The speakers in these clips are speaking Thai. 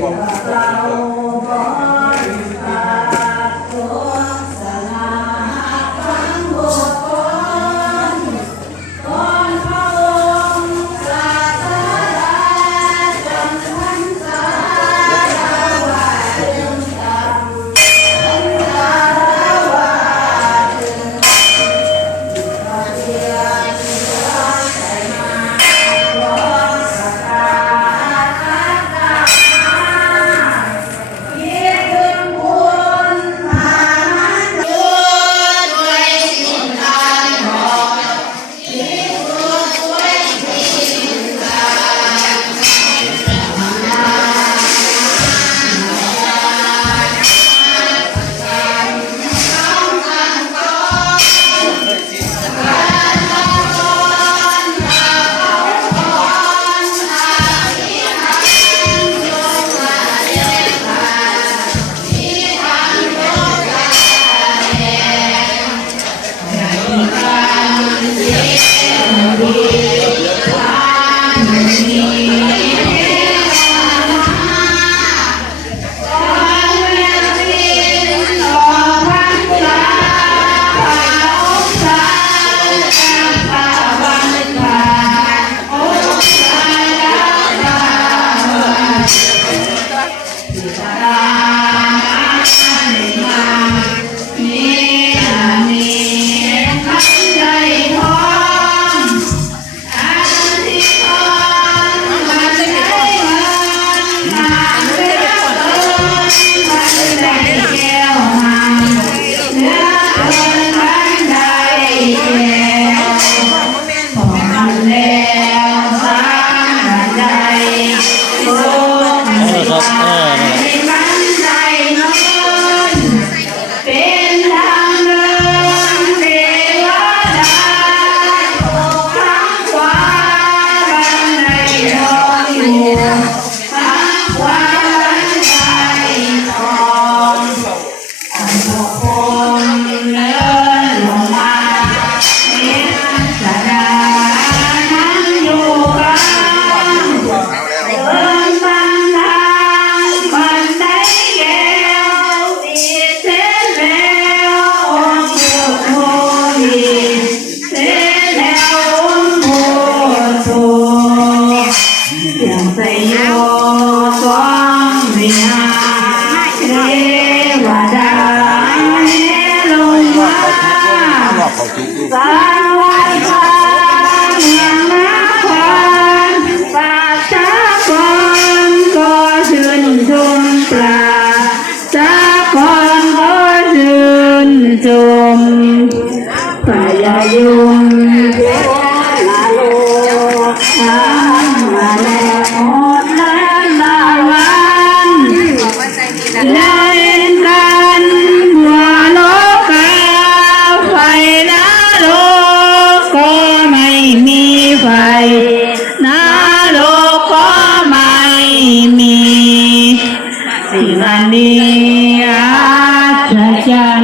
ของเรา ลุงเทวาโลสามมาแล้วนาวันเลนกันหัวโลกาไฟนาโลก็ไม่มีไฟนาโลก็ไม่มีสิ่งนี้อาจจะ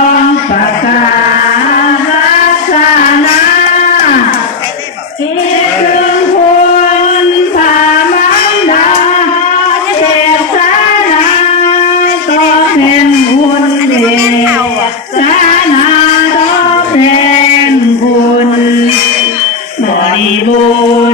Lord.